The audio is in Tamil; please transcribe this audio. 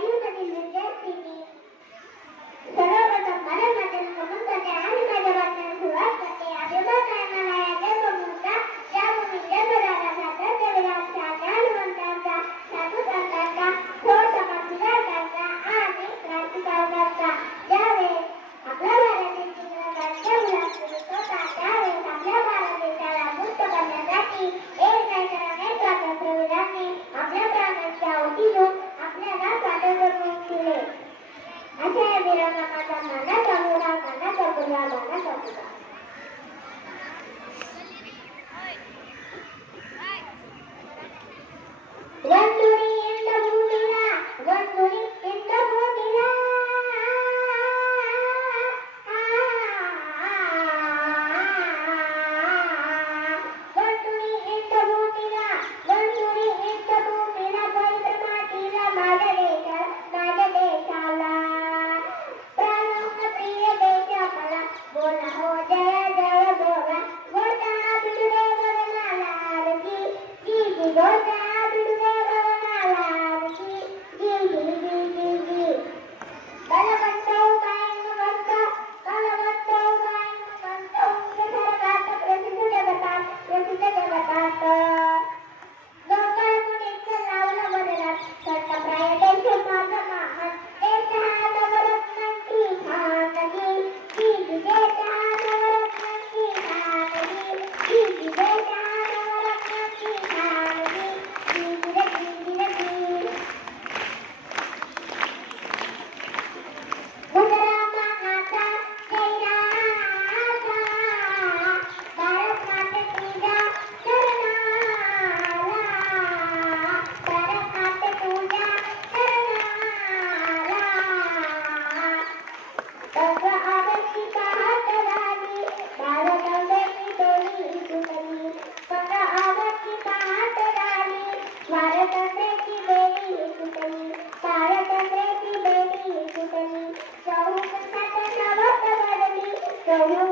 கையுதவிலிருந்த பின்னி சரோவரம் மரம் மட்டும் முகம் Lord, Don't